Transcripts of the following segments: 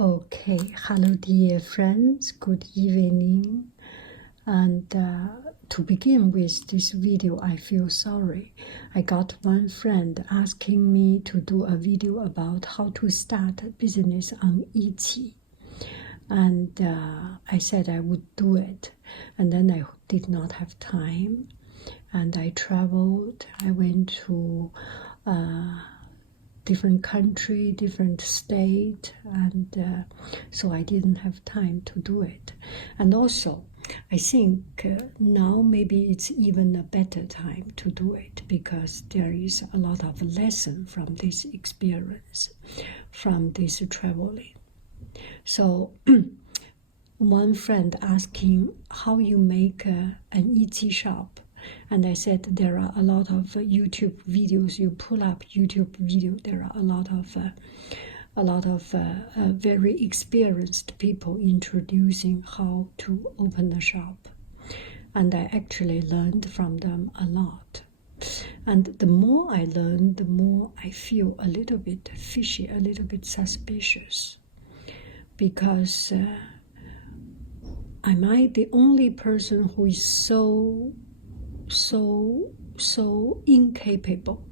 Okay, hello dear friends, good evening. And to begin with this video, I feel sorry. I got one friend asking me to do a video about how to start a business on Etsy. And I said I would do it. And then I did not have time. And I traveled. I went to different country, different state, and so I didn't have time to do it. And also, I think now maybe it's even a better time to do it because there is a lot of lesson from this experience, from this traveling. So one friend asking how you make an Etsy shop. And I said there are a lot of YouTube videos. You pull up YouTube video. There are a lot of very experienced people introducing how to open a shop, and I actually learned from them a lot. And the more I learn, the more I feel a little bit fishy, a little bit suspicious, because am I the only person who is so incapable?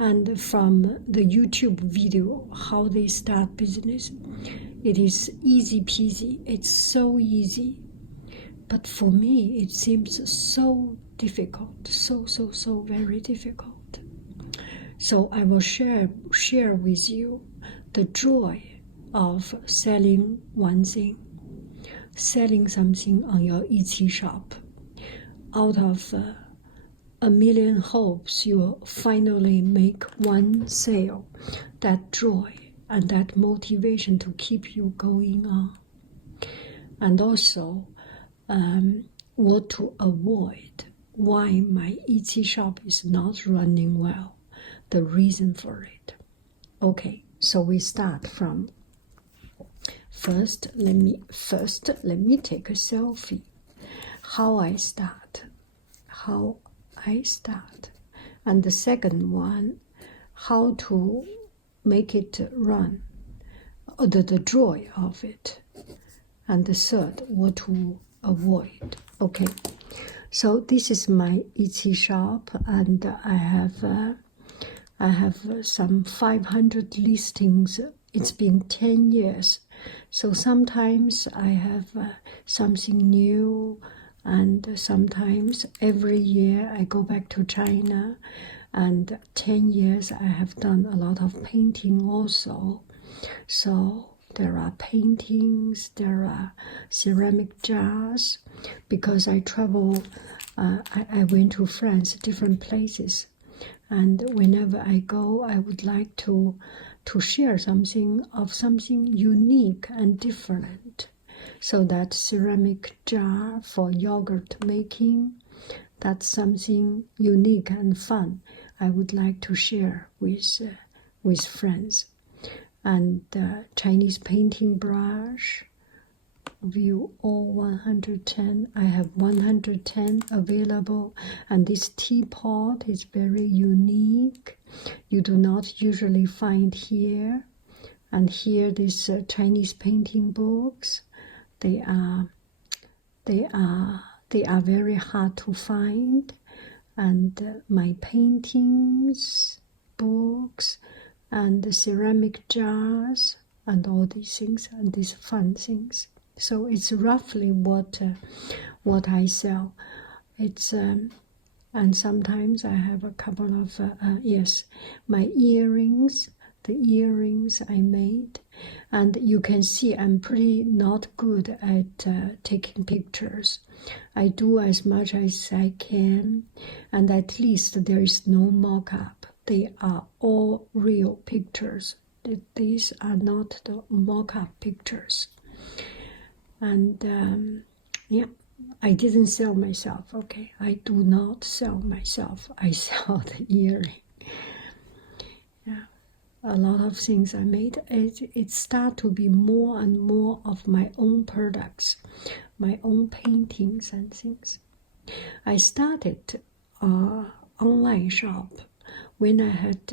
And from the YouTube video, how they start business, it is easy peasy. It's so easy. But for me, it seems so difficult, so very difficult. So I will share with you the joy of selling one thing, selling something on your Etsy shop. Out of a million hopes, you will finally make one sale. That joy and that motivation to keep you going on. And also, what to avoid, why my Etsy shop is not running well, the reason for it. Okay, so we start from first. Let me take a selfie. How I start, and the second one, how to make it run, the joy of it, and the third, what to avoid. Okay, so this is my Etsy shop, and I have some 500 listings. It's been 10 years, so sometimes I have something new. And sometimes every year I go back to China, and 10 years I have done a lot of painting also. So there are paintings, there are ceramic jars. Because I travel, I went to France, different places. And whenever I go, I would like to share something unique and different. So that ceramic jar for yogurt making, that's something unique and fun I would like to share with friends. And Chinese painting brush, view all 110. I have 110 available, and this teapot is very unique. You do not usually find here. And here, these Chinese painting books. They are very hard to find, and my paintings, books, and the ceramic jars, and all these things, and these fun things. So it's roughly what I sell. It's and sometimes I have a couple of my earrings. The earrings I made, and you can see I'm pretty not good at taking pictures. I do as much as I can, and at least there is no mock-up. They are all real pictures. These are not the mock-up pictures. And I didn't sell myself, okay? I do not sell myself. I sell the earring. Yeah. A lot of things I made, it started to be more and more of my own products, my own paintings and things. I started online shop when I had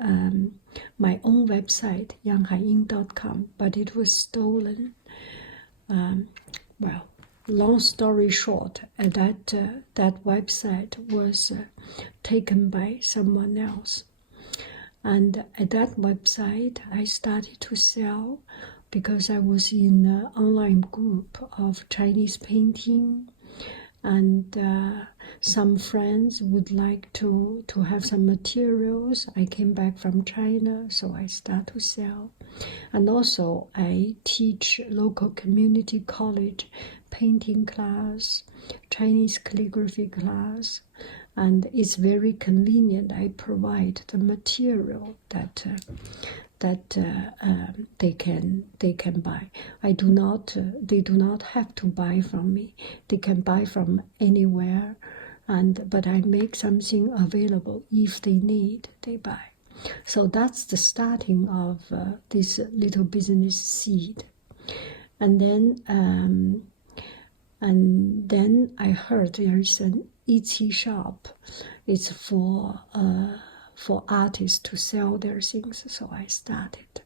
my own website, yanghaiyin.com, but it was stolen. Well, long story short, that website was taken by someone else. And at that website, I started to sell because I was in an online group of Chinese painting, and some friends would like to have some materials. I came back from China, so I start to sell. And also I teach local community college painting class, Chinese calligraphy class, and it's very convenient. I provide the material that they can buy. They do not have to buy from me. They can buy from anywhere, but I make something available. If they need, they buy. So that's the starting of this little business seed. And then I heard there is an Etsy shop. It's for artists to sell their things, so I started.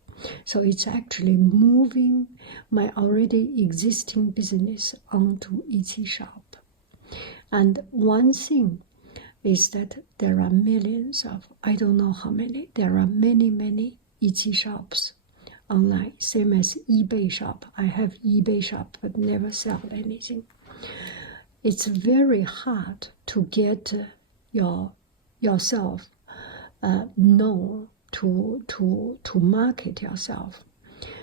So it's actually moving my already existing business onto Etsy shop. And one thing is that there are millions of, I don't know how many, there are many Etsy shops online, same as eBay shop. I have eBay shop but never sell anything. It's very hard to get yourself known, to market yourself.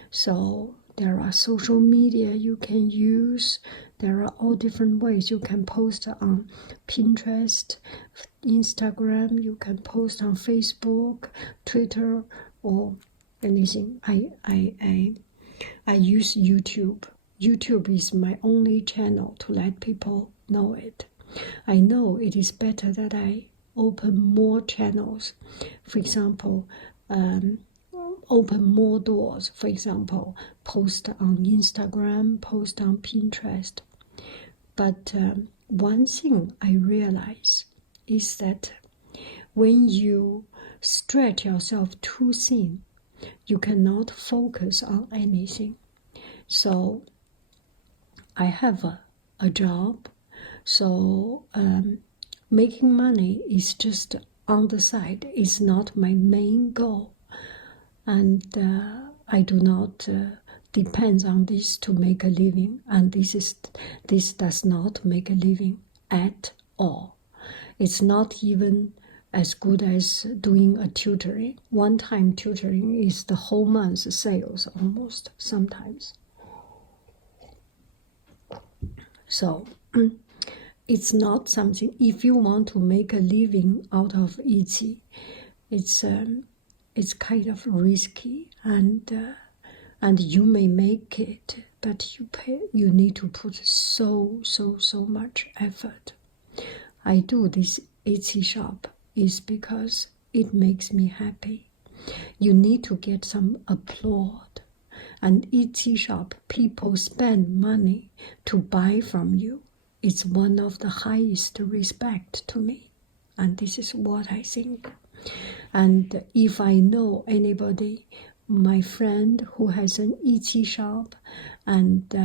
So there are social media you can use. There are all different ways. You can post on Pinterest, Instagram, you can post on Facebook, Twitter, or anything. I use YouTube. YouTube is my only channel to let people know it. I know it is better that I open more channels. For example, open more doors. For example, post on Instagram, post on Pinterest. But one thing I realize is that when you stretch yourself too thin, you cannot focus on anything. So I have a job, so making money is just on the side. It's not my main goal, and I do not depend on this to make a living. And this does not make a living at all. It's not even as good as doing a tutoring. One-time tutoring is the whole month's sales almost sometimes. So it's not something, if you want to make a living out of Etsy, it's kind of risky, and you may make it, but you need to put so much effort. I do this Etsy shop is because it makes me happy. You need to get some applaud. And Etsy shop, people spend money to buy from you. It's one of the highest respect to me. And this is what I think. And if I know anybody, my friend who has an Etsy shop, and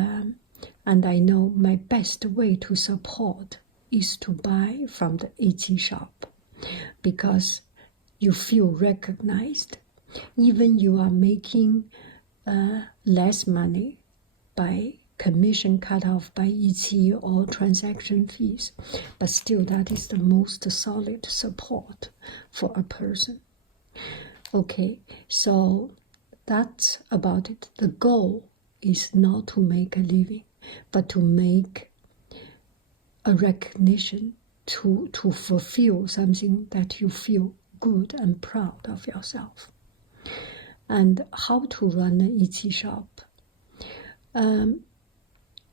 I know my best way to support is to buy from the Etsy shop, because you feel recognized. Even you are making less money by commission cut off by Etsy or transaction fees, but still that is the most solid support for a person. Okay, so that's about it. The goal is not to make a living, but to make a recognition, to fulfill something that you feel good and proud of yourself. And how to run an Etsy shop.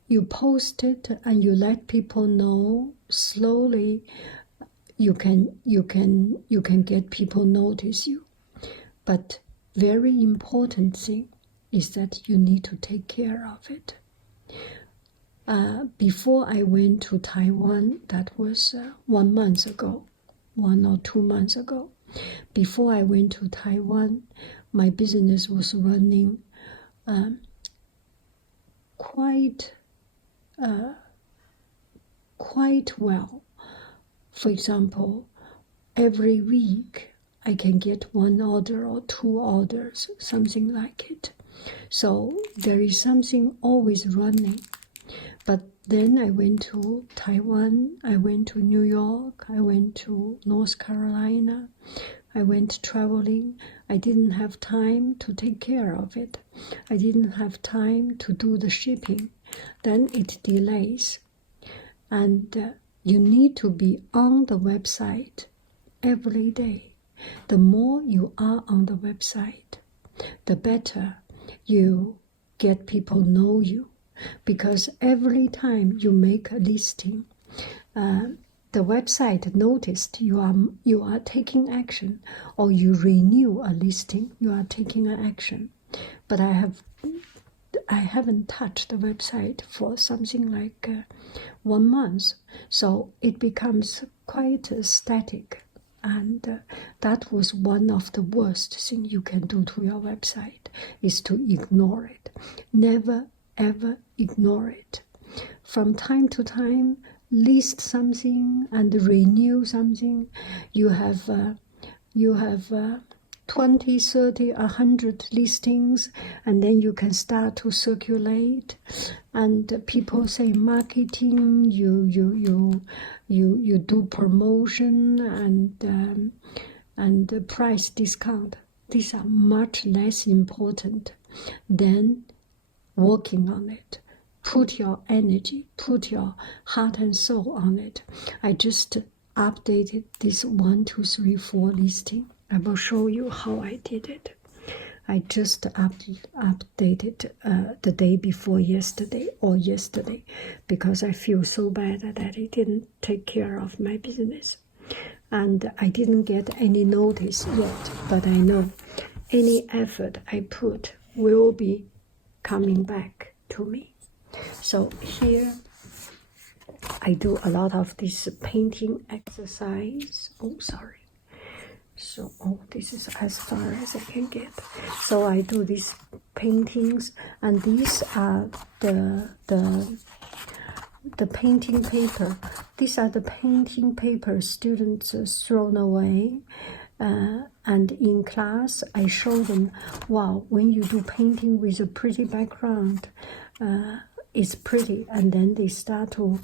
You post it and you let people know. Slowly you can get people notice you. But very important thing is that you need to take care of it. Before I went to Taiwan, that was 1 month ago, 1 or 2 months ago, Before I went to Taiwan, my business was running quite well. For example, every week I can get 1 order or 2 orders, something like it. So there is something always running. But then I went to Taiwan, I went to New York, I went to North Carolina, I went traveling. I didn't have time to take care of it. I didn't have time to do the shipping. Then it delays. And you need to be on the website every day. The more you are on the website, the better you get people know you. Because every time you make a listing, the website noticed you are taking action, or you renew a listing, you are taking an action. But I haven't touched the website for something like 1 month, so it becomes quite static. And that was one of the worst things you can do to your website, is to ignore it. Never ever ignore it. From time to time, list something and renew something. You have 20, 30, 100 listings, and then you can start to circulate. And people say marketing, you do promotion and price discount. These are much less important than working on it. Put your energy, put your heart and soul on it. I just updated this 1, 2, 3, 4 listing. I will show you how I did it. I just updated the day before yesterday, because I feel so bad that I didn't take care of my business. And I didn't get any notice yet, but I know any effort I put will be coming back to me. So here I do a lot of this painting exercise. This is as far as I can get. So I do these paintings, and these are the painting paper. These are the painting paper students thrown away. And in class, I show them, wow, when you do painting with a pretty background, it's pretty. And then they start to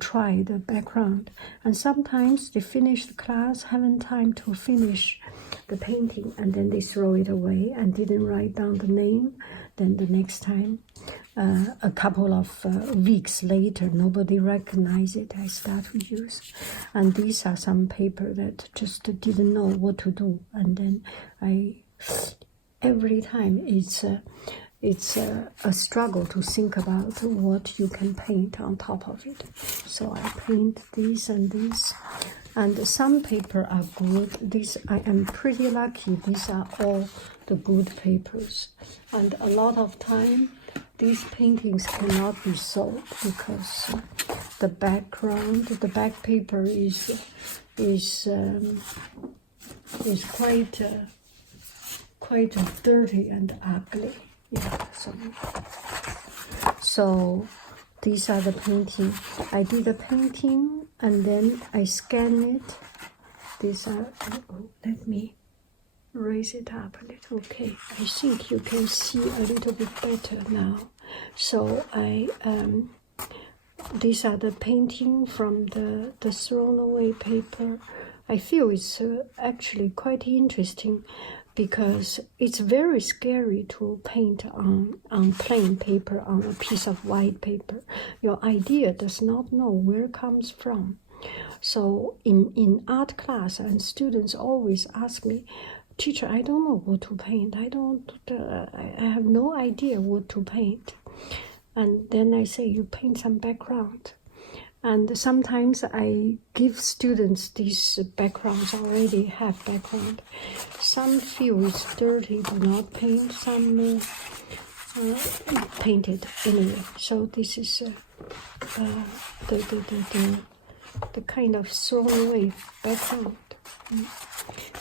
try the background. And sometimes they finish the class, haven't time to finish the painting, and then they throw it away and didn't write down the name. Then the next time, a couple of weeks later, nobody recognized it, I start to use. And these are some paper that just didn't know what to do. And then every time it's a struggle to think about what you can paint on top of it. So I paint these and these. And some paper are good. These, I am pretty lucky. These are all the good papers. And a lot of time, these paintings cannot be sold because the background, the back paper is quite dirty and ugly. Yeah, so these are the painting. I did the painting and then I scan it. These are, let me raise it up a little. Okay, I think you can see a little bit better now. So these are the painting from the thrown away paper. I feel it's actually quite interesting, because it's very scary to paint on plain paper, on a piece of white paper. Your idea does not know where it comes from. So in art class, and students always ask me, teacher, I don't know what to paint. I have no idea what to paint. And then I say, you paint some background. And sometimes I give students these backgrounds, already have background. Some feel it's dirty, do not paint. Some painted anyway. So this is the kind of thrown away background.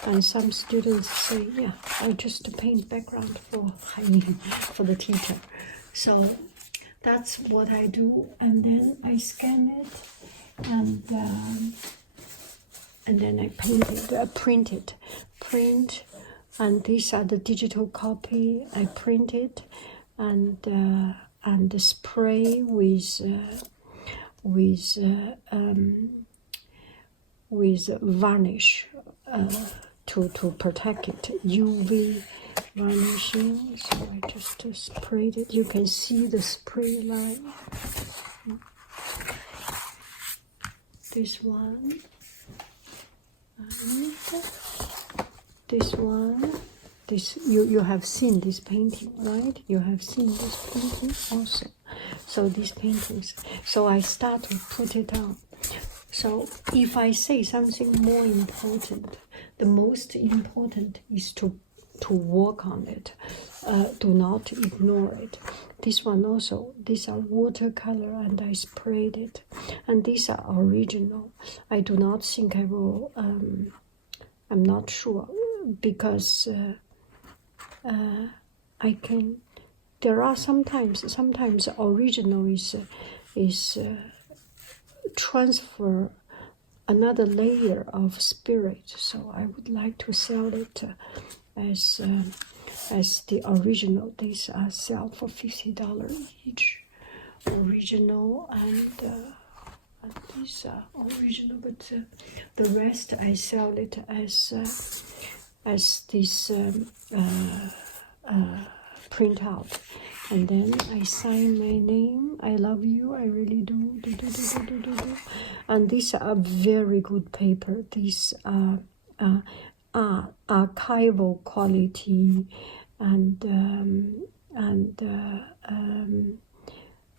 And some students say, yeah, I just paint background for the teacher. So that's what I do, and then I scan it, and then I print, and these are the digital copy. I print it, and spray with varnish to protect it, UV varnishing. So I just sprayed it. You can see the spray line. This one and this one. This you have seen this painting, right? You have seen this painting also. So these paintings. So I start to put it on. So if I say something more important, the most important is to work on it. Do not ignore it. This one also, these are watercolor, and I sprayed it. And these are original. I do not think I will, I'm not sure, because I can, there are sometimes original is transfer another layer of spirit. So I would like to sell it as the original. These are sell for $50 each, original, and these are original. But the rest I sell it as this printout. And then I sign my name. I love you. I really do. And these are very good paper. These are archival quality and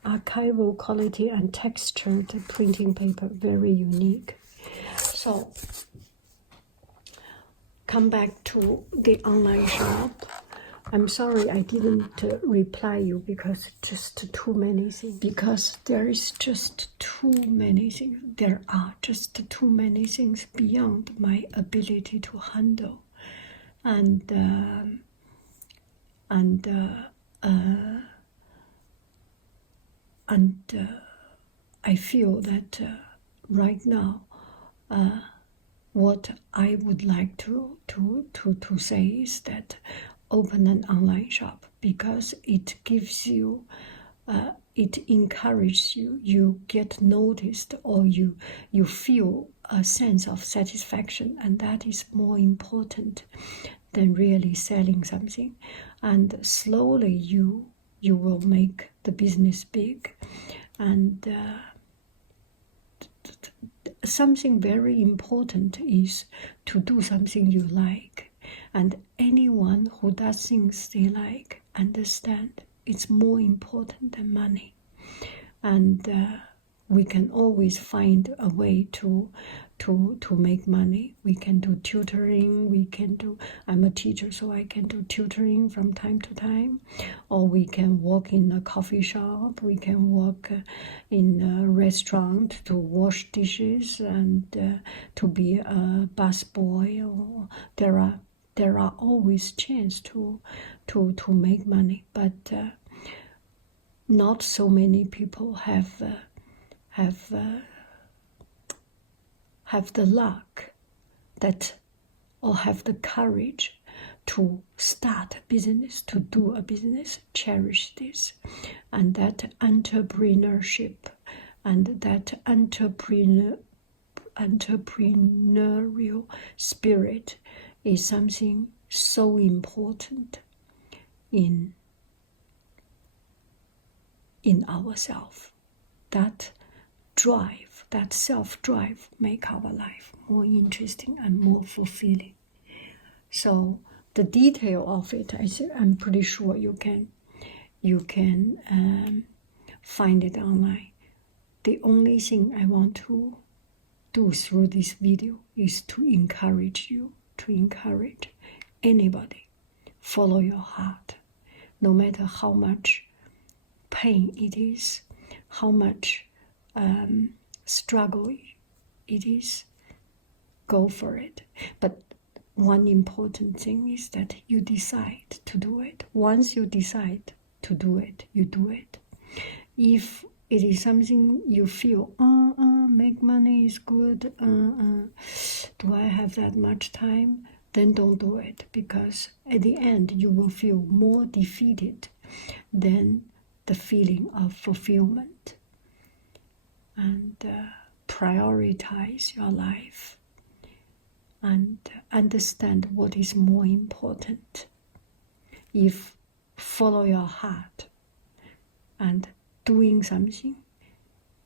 archival quality and textured printing paper. Very unique. So come back to the online shop. I'm sorry I didn't reply you because just too many things. Because there is just too many things. There are just too many things beyond my ability to handle, and I feel that right now, what I would like to say is that open an online shop, because it gives you, it encourages you, you get noticed, or you feel a sense of satisfaction, and that is more important than really selling something. And slowly you will make the business big. And something very important is to do something you like. And anyone who does things they like, understand it's more important than money. And we can always find a way to make money. We can do tutoring, we can do, I'm a teacher, so I can do tutoring from time to time, or we can work in a coffee shop, we can work in a restaurant to wash dishes and to be a busboy, or there are always chance to make money, but not so many people have the luck that, or have the courage to start a business, to do a business, cherish this. And that entrepreneurship and that entrepreneurial spirit is something so important in ourselves. That drive, that self-drive, make our life more interesting and more fulfilling. So the detail of it, I'm pretty sure you can find it online. The only thing I want to do through this video is to encourage you, to encourage anybody. Follow your heart, no matter how much pain it is, how much struggle it is. go for it. But one important thing is that you decide to do it. Once you decide to do it, you do it. If it is something you feel, make money is good, do I have that much time? Then don't do it, because at the end you will feel more defeated than the feeling of fulfillment. And prioritize your life and understand what is more important. If follow your heart and doing something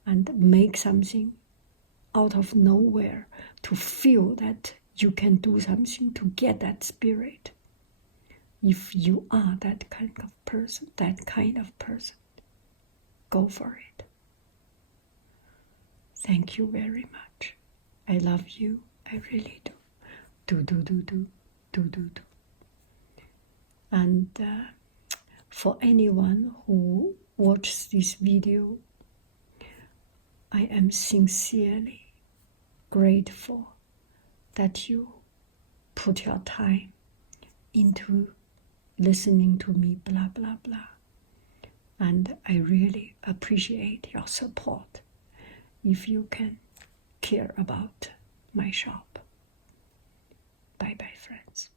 and make something out of nowhere to feel that you can do something to get that spirit. If you are that kind of person, go for it. Thank you very much. I love you. I really do. Do. And for anyone who watches this video, I am sincerely grateful that you put your time into listening to me blah blah blah. And I really appreciate your support if you can care about my shop. Bye bye, friends.